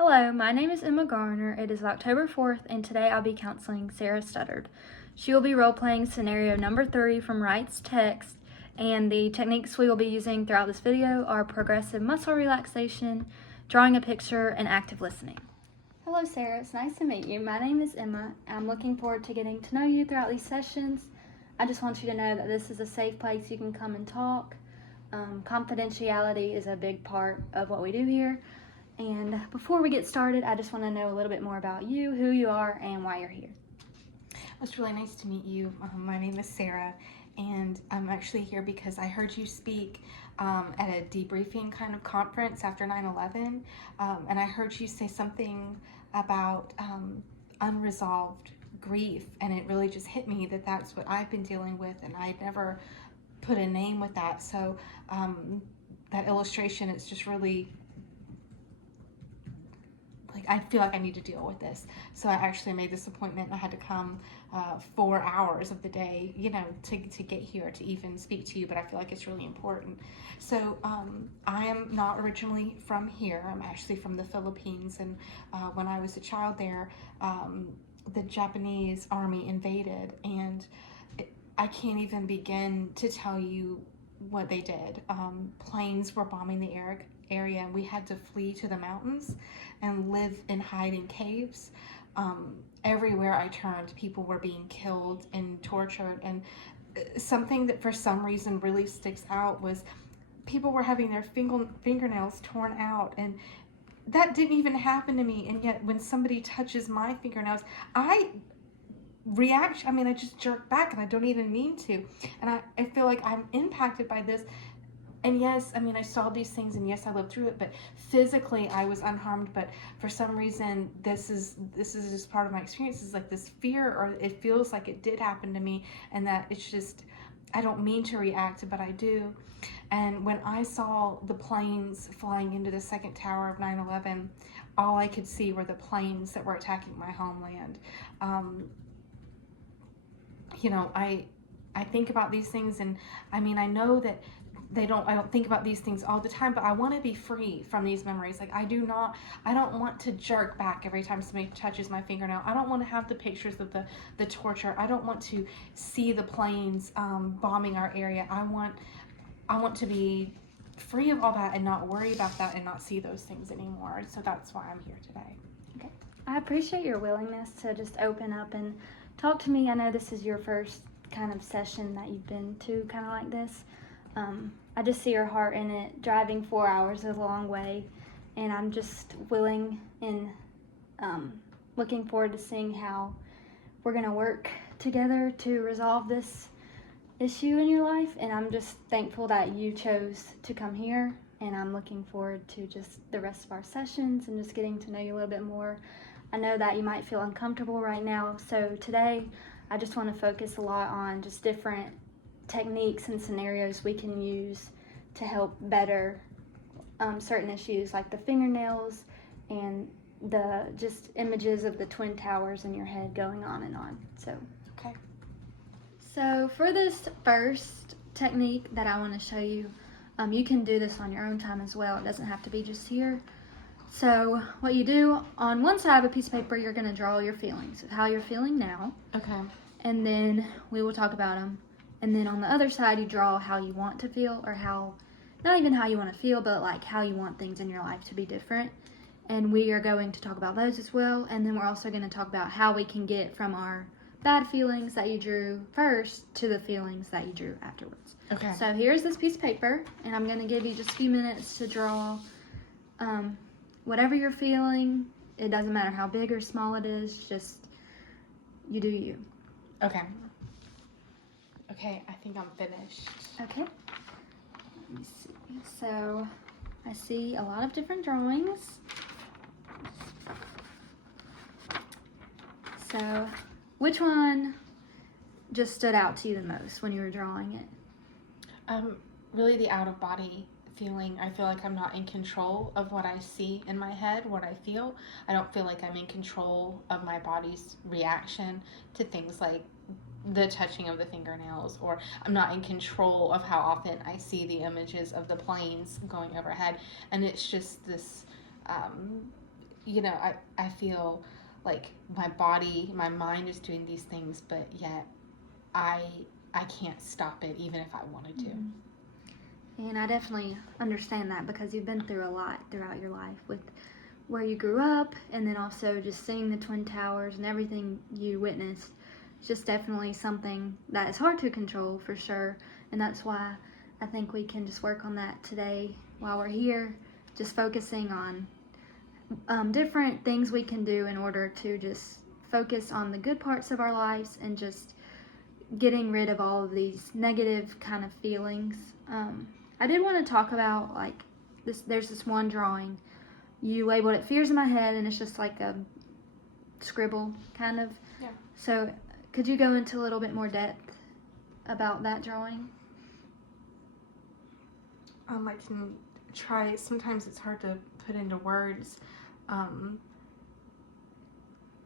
Hello, my name is Emma Garner. It is October 4th, and today I'll be counseling Sarah Studdard. She will be role-playing scenario number 3 from Wright's text, and the techniques we will be using throughout this video are progressive muscle relaxation, drawing a picture, and active listening. Hello, Sarah. It's nice to meet you. My name is Emma. I'm looking forward to getting to know you throughout these sessions. I just want you to know that this is a safe place you can come and talk. Confidentiality is a big part of what we do here. And before we get started, I just want to know a little bit more about you, who you are, and why you're here. It's really nice to meet you. My name is Sarah, and I'm actually here because I heard you speak at a debriefing kind of conference after 9/11, and I heard you say something about unresolved grief, and it really just hit me that that's what I've been dealing with, and I'd never put a name with that. So that illustration, it's just really I feel like I need to deal with this. So I actually made this appointment. I had to come 4 hours of the day, to get here to even speak to you, but I feel like it's really important. So I am not originally from here. I'm actually from the Philippines, and when I was a child there, the Japanese army invaded, and I can't even begin to tell you what they did. Planes were bombing the area, and we had to flee to the mountains and live and hide in caves. Everywhere I turned, people were being killed and tortured, and something that for some reason really sticks out was people were having their fingernails torn out, and that didn't even happen to me, and yet when somebody touches my fingernails, I just jerk back, and I don't even mean to, and I feel like I'm impacted by this. And yes, I saw these things, and yes, I lived through it, but physically I was unharmed. But for some reason, this is just part of my experience. It's like this fear, or it feels like it did happen to me, and that it's just, I don't mean to react, but I do. And when I saw the planes flying into the second tower of 9/11, all I could see were the planes that were attacking my homeland. I think about these things, and I know that I don't think about these things all the time, but I want to be free from these memories. Like I don't want to jerk back every time somebody touches my fingernail. I don't want to have the pictures of the torture. I don't want to see the planes bombing our area. I want to be free of all that and not worry about that and not see those things anymore. So that's why I'm here today. Okay. I appreciate your willingness to just open up and talk to me. I know this is your first kind of session that you've been to kind of like this. I just see your heart in it. Driving 4 hours is a long way, and I'm just willing and looking forward to seeing how we're going to work together to resolve this issue in your life. And I'm just thankful that you chose to come here, and I'm looking forward to just the rest of our sessions and just getting to know you a little bit more. I know that you might feel uncomfortable right now, so today I just want to focus a lot on just different techniques and scenarios we can use to help better certain issues like the fingernails and the just images of the twin towers in your head going on and on. Okay. So for this first technique that I want to show you, you can do this on your own time as well. It doesn't have to be just here. So what you do, on one side of a piece of paper, you're going to draw your feelings of how you're feeling now. Okay. And then we will talk about them. And then on the other side, you draw how you want to feel, or not even how you want to feel, but like how you want things in your life to be different. And we are going to talk about those as well. And then we're also going to talk about how we can get from our bad feelings that you drew first to the feelings that you drew afterwards. Okay. So here's this piece of paper, and I'm going to give you just a few minutes to draw whatever you're feeling. It doesn't matter how big or small it is, just you do you. Okay. Okay, I think I'm finished. Okay. Let me see. So I see a lot of different drawings. So which one just stood out to you the most when you were drawing it? Really the out-of-body feeling. I feel like I'm not in control of what I see in my head, what I feel. I don't feel like I'm in control of my body's reaction to things like the touching of the fingernails, or I'm not in control of how often I see the images of the planes going overhead. And it's just this I feel like my body, my mind is doing these things, but yet I can't stop it even if I wanted to. Mm-hmm. And I definitely understand that because you've been through a lot throughout your life with where you grew up and then also just seeing the Twin Towers and everything you witnessed. It's just definitely something that is hard to control for sure. And that's why I think we can just work on that today while we're here, just focusing on different things we can do in order to just focus on the good parts of our lives and just getting rid of all of these negative kind of feelings. I did want to talk about like this. There's this one drawing. You labeled it "Fears in My Head," and it's just like a scribble kind of. Yeah. So could you go into a little bit more depth about that drawing? I can try. Sometimes it's hard to put into words.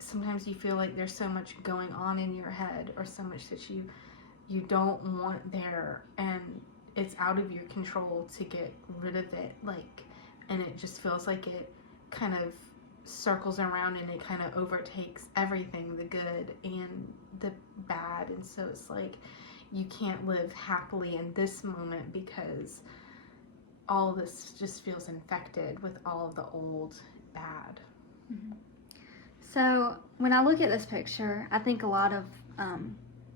Sometimes you feel like there's so much going on in your head, or so much that you don't want there, and it's out of your control to get rid of it. And it just feels like it kind of circles around and it kind of overtakes everything, the good and the bad. And so it's like you can't live happily in this moment because all of this just feels infected with all of the old bad. Mm-hmm. So when I look at this picture, I think a lot of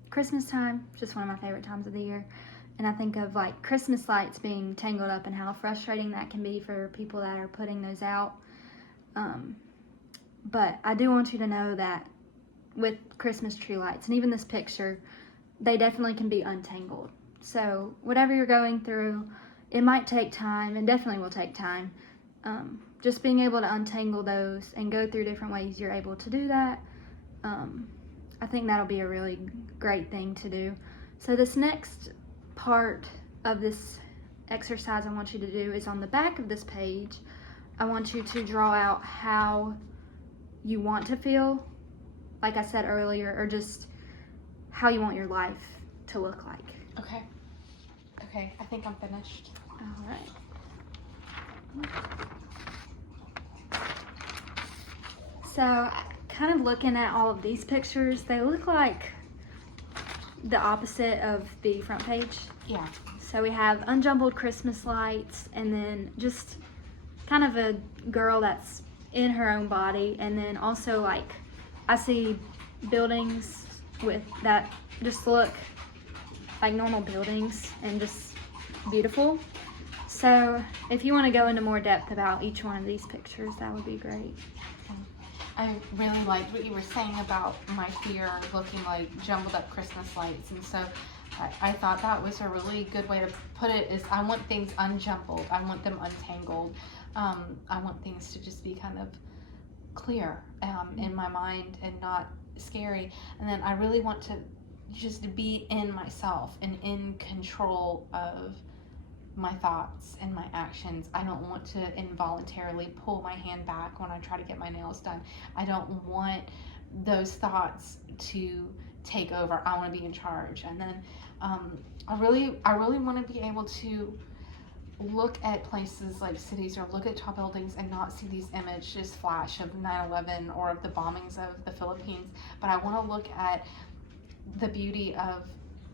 Christmas time, just one of my favorite times of the year. And I think of like Christmas lights being tangled up and how frustrating that can be for people that are putting those out. But I do want you to know that with Christmas tree lights and even this picture, they definitely can be untangled. So whatever you're going through, it might take time and definitely will take time. Just being able to untangle those and go through different ways you're able to do that, I think that'll be a really great thing to do. So this next part of this exercise I want you to do is on the back of this page. I want you to draw out how you want to feel, like I said earlier, or just how you want your life to look like. Okay, I think I'm finished. All right. So, kind of looking at all of these pictures, they look like the opposite of the front page. Yeah. So we have unjumbled Christmas lights, and then just kind of a girl that's in her own body, and then also like I see buildings with that just look like normal buildings and just beautiful. So if you want to go into more depth about each one of these pictures, that would be great. I really liked what you were saying about my fear of looking like jumbled up Christmas lights, and so I thought that was a really good way to put it. Is I want things unjumbled, I want them untangled, I want things to just be kind of clear in my mind and not scary. And then I really want to just be in myself and in control of my thoughts and my actions. I don't want to involuntarily pull my hand back when I try to get my nails done. I don't want those thoughts to take over. I want to be in charge. And then I really want to be able to look at places like cities or look at tall buildings and not see these images flash of 9/11 or of the bombings of the Philippines, but I want to look at the beauty of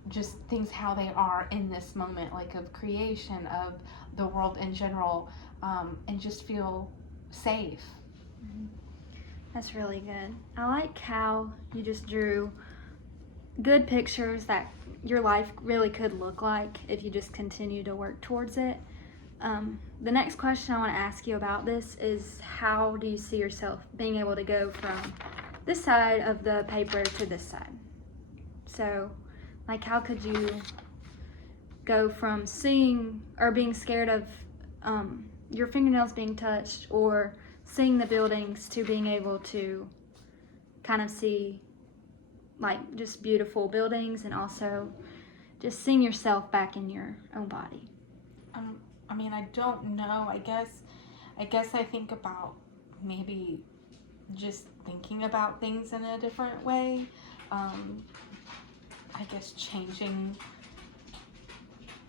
just things how they are in this moment, like of creation, of the world in general, and just feel safe. That's really good. I like how you just drew good pictures that your life really could look like if you just continue to work towards it. The next question I want to ask you about this is, how do you see yourself being able to go from this side of the paper to this side? So like, how could you go from seeing or being scared of your fingernails being touched or seeing the buildings to being able to kind of see like just beautiful buildings and also just seeing yourself back in your own body? I mean, I don't know. I guess I think about maybe just thinking about things in a different way. I guess changing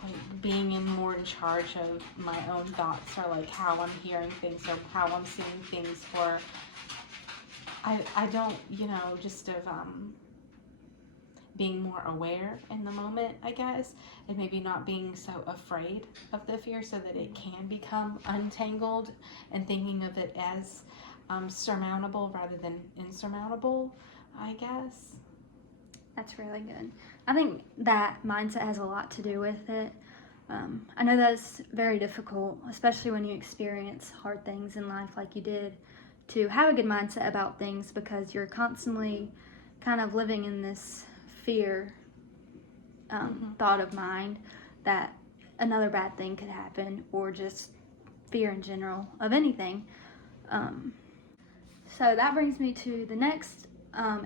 like being more in charge of my own thoughts, or like how I'm hearing things or how I'm seeing things, or I don't, just of being more aware in the moment, I guess, and maybe not being so afraid of the fear so that it can become untangled, and thinking of it as surmountable rather than insurmountable, I guess. That's really good. I think that mindset has a lot to do with it. I know that's very difficult, especially when you experience hard things in life like you did, to have a good mindset about things, because you're constantly kind of living in this fear thought of mind that another bad thing could happen, or just fear in general of anything. So that brings me to the next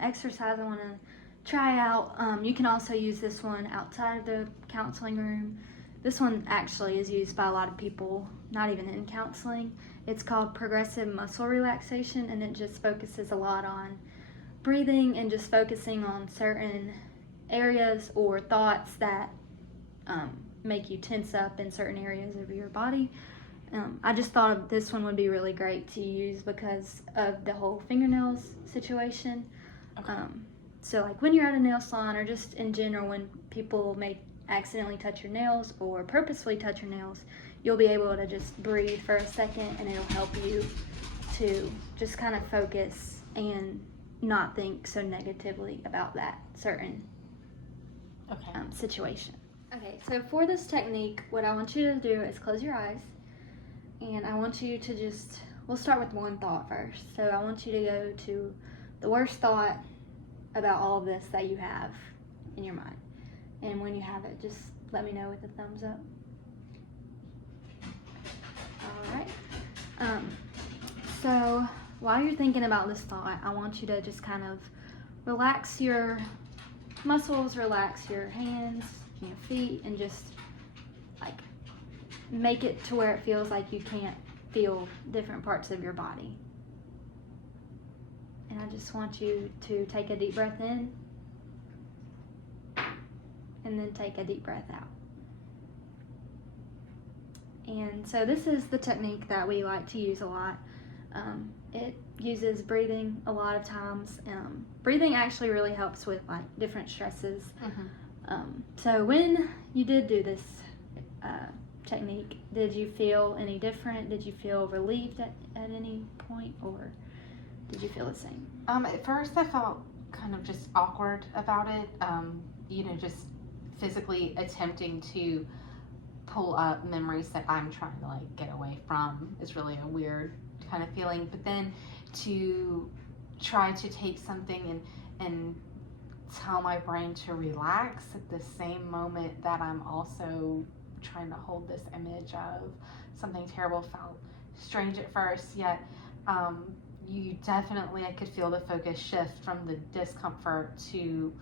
exercise I want to try out. You can also use this one outside of the counseling room. This one actually is used by a lot of people, not even in counseling. It's called progressive muscle relaxation, and it just focuses a lot on breathing and just focusing on certain areas or thoughts that make you tense up in certain areas of your body. I just thought this one would be really great to use because of the whole fingernails situation. Okay. So like when you're at a nail salon, or just in general when people may accidentally touch your nails or purposefully touch your nails, you'll be able to just breathe for a second, and it'll help you to just kind of focus and not think so negatively about that certain situation. Okay, so for this technique, what I want you to do is close your eyes, and I want you to we'll start with one thought first. So I want you to go to the worst thought about all of this that you have in your mind. And when you have it, just let me know with a thumbs up. All right. So while you're thinking about this thought, I want you to just kind of relax your muscles, relax your hands, your feet, and just like make it to where it feels like you can't feel different parts of your body. And I just want you to take a deep breath in, and then take a deep breath out. And so this is the technique that we like to use a lot. It uses breathing a lot of times. Breathing actually really helps with like different stresses. So when you did do this technique, did you feel any different? Did you feel relieved at any point, or did you feel the same? At first I felt kind of just awkward about it, just physically attempting to pull up memories that I'm trying to like get away from is really a weird kind of feeling. But then to try to take something and tell my brain to relax at the same moment that I'm also trying to hold this image of something terrible felt strange at first, yet you definitely, I could feel the focus shift from the discomfort to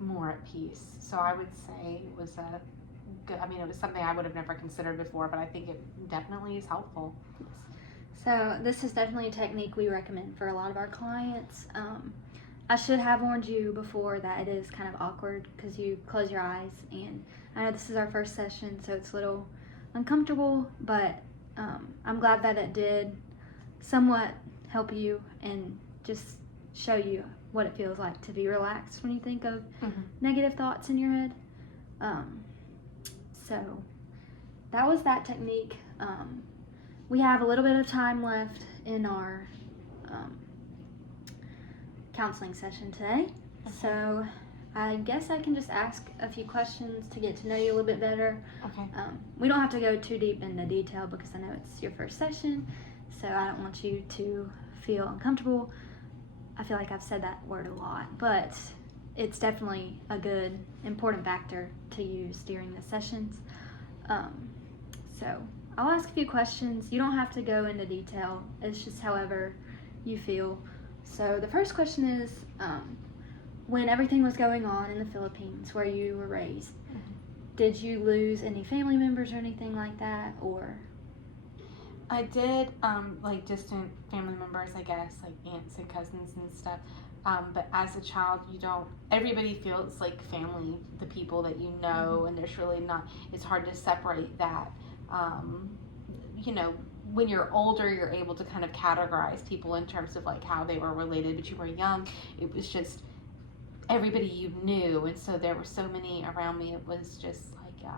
more at peace. So I would say it was it was something I would have never considered before, but I think it definitely is helpful. So this is definitely a technique we recommend for a lot of our clients. I should have warned you before that it is kind of awkward because you close your eyes, and I know this is our first session, so it's a little uncomfortable, but I'm glad that it did somewhat help you and just show you what it feels like to be relaxed when you think of negative thoughts in your head. So that was that technique. We have a little bit of time left in our counseling session today. So I guess I can just ask a few questions to get to know you a little bit better. Okay. We don't have to go too deep into detail because I know it's your first session, so I don't want you to feel uncomfortable. I feel like I've said that word a lot, but it's definitely a good, important factor to use during the sessions. So I'll ask a few questions. You don't have to go into detail. It's just however you feel. So the first question is, when everything was going on in the Philippines where you were raised, did you lose any family members or anything like that, or? I did, like distant family members, I guess, like aunts and cousins and stuff. But as a child, you don't, everybody feels like family, the people that you know, and there's really not, it's hard to separate that. You know, when you're older, you're able to kind of categorize people in terms of like how they were related, but you were young, it was just everybody you knew, and so there were so many around me. It was just like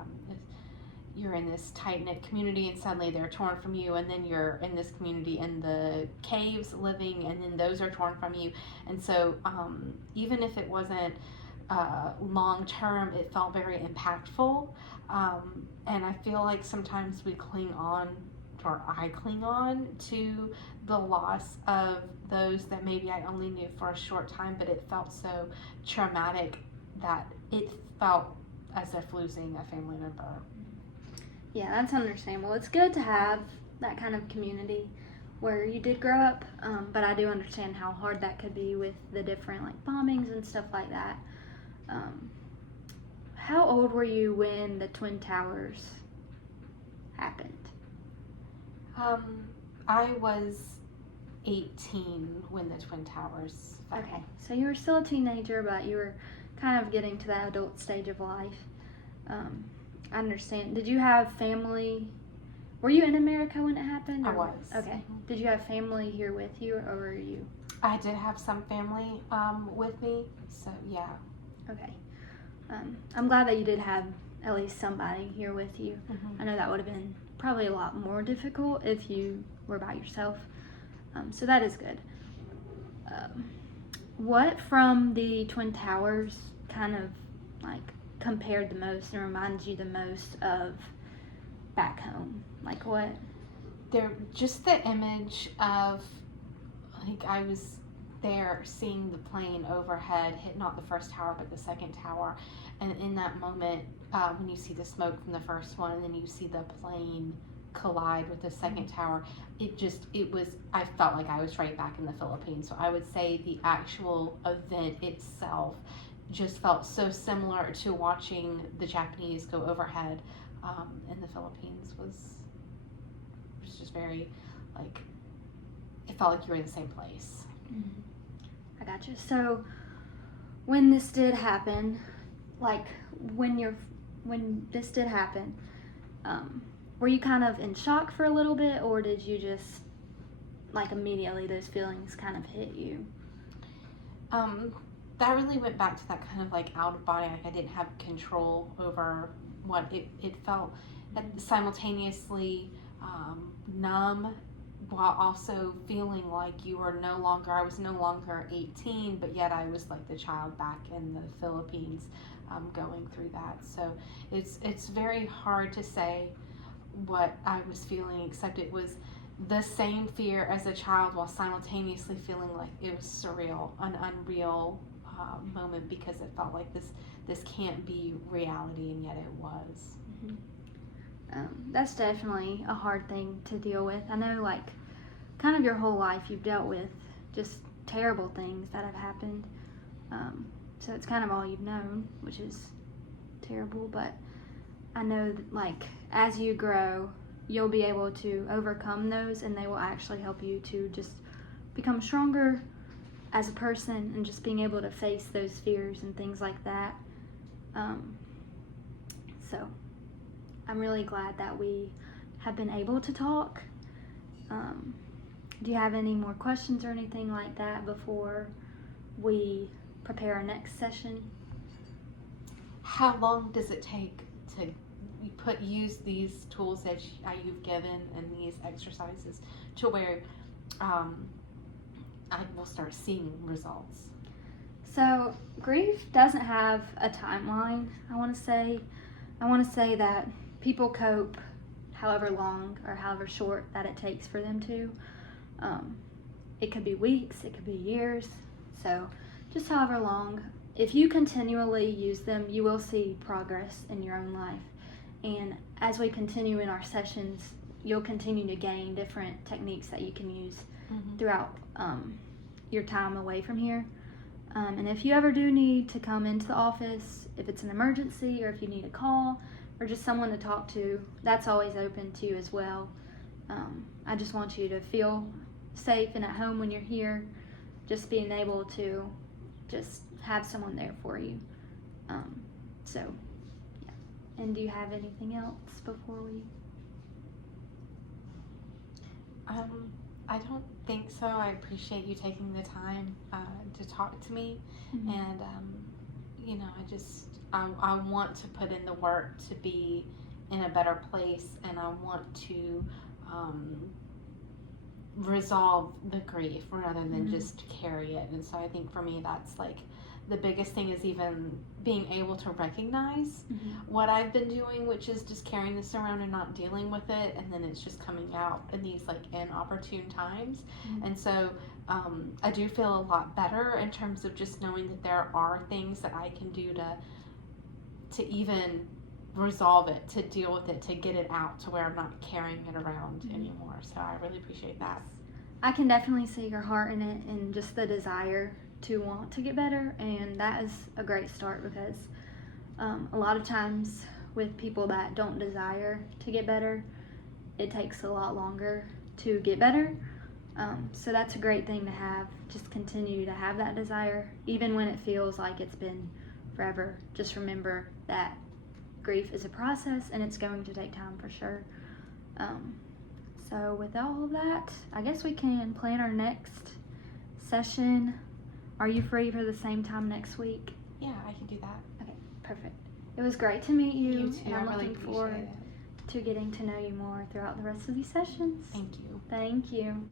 you're in this tight-knit community and suddenly they're torn from you, and then you're in this community in the caves living, and then those are torn from you. And so even if it wasn't long term, it felt very impactful. And I feel like sometimes we cling on, or I cling on to the loss of those that maybe I only knew for a short time, but it felt so traumatic that it felt as if losing a family member. Yeah, that's understandable. It's good to have that kind of community where you did grow up, but I do understand how hard that could be with the different like bombings and stuff like that. How old were you when the Twin Towers happened? I was 18 when the Twin Towers fell. Okay, so you were still a teenager, but you were kind of getting to that adult stage of life. I understand. Did you have family? Were you in America when it happened? I was. Okay. Did you have family here with you, or were you? I did have some family with me, so yeah. Okay. I'm glad that you did have at least somebody here with you. Mm-hmm. I know that would have been probably a lot more difficult if you were by yourself. So that is good. What from the Twin Towers kind of like compared the most and reminded you the most of back home? Like what? There, just the image of, like, I was there seeing the plane overhead hit not the first tower but the second tower, and in that moment when you see the smoke from the first one and then you see the plane collide with the second tower, I felt like I was right back in the Philippines. So I would say the actual event itself just felt so similar to watching the Japanese go overhead in the Philippines. Was just very, like, it felt like you were in the same place. Mm-hmm. I got you. So when this did happen, like when this did happen, were you kind of in shock for a little bit, or did you just like immediately those feelings kind of hit you? That really went back to that kind of like out of body, like I didn't have control over what it felt, and simultaneously numb, while also feeling like I was no longer 18, but yet I was like the child back in the Philippines going through that. So it's very hard to say what I was feeling, except it was the same fear as a child while simultaneously feeling like it was surreal, an unreal moment, because it felt like this can't be reality, and yet it was. Mm-hmm. That's definitely a hard thing to deal with. I know, like, kind of your whole life you've dealt with just terrible things that have happened. So it's kind of all you've known, which is terrible. But I know that, like, as you grow, you'll be able to overcome those, and they will actually help you to just become stronger as a person, and just being able to face those fears and things like that. So I'm really glad that we have been able to talk. Do you have any more questions or anything like that before we prepare our next session? How long does it take to use these tools that you've given and these exercises to where I will start seeing results? So grief doesn't have a timeline. I want to say that people cope however long or however short that it takes for them to. It could be weeks, it could be years. So just however long. If you continually use them, you will see progress in your own life. And as we continue in our sessions, you'll continue to gain different techniques that you can use throughout your time away from here. And if you ever do need to come into the office, if it's an emergency or if you need a call or just someone to talk to, that's always open to you as well. I just want you to feel safe and at home when you're here. Just being able to just have someone there for you. So, yeah. And do you have anything else before we? I don't think so. I appreciate you taking the time to talk to me, Mhm. and I want to put in the work to be in a better place, and I want to resolve the grief rather than Mhm. just carry it. And so I think for me, that's like the biggest thing is even being able to recognize what I've been doing, which is just carrying this around and not dealing with it, and then it's just coming out in these like inopportune times. Mhm. And so I do feel a lot better in terms of just knowing that there are things that I can do to even resolve it, to deal with it, to get it out to where I'm not carrying it around anymore. So I really appreciate that. I can definitely see your heart in it and just the desire to want to get better, and that is a great start because a lot of times with people that don't desire to get better, it takes a lot longer to get better. So that's a great thing to have. Just continue to have that desire, even when it feels like it's been forever. Just remember that grief is a process and it's going to take time for sure. So with all of that, I guess we can plan our next session. Are you free for the same time next week? Yeah, I can do that. Okay, perfect. It was great to meet you. You too. And I'm I really looking forward appreciate it. to getting to know you more throughout the rest of these sessions. Thank you. Thank you.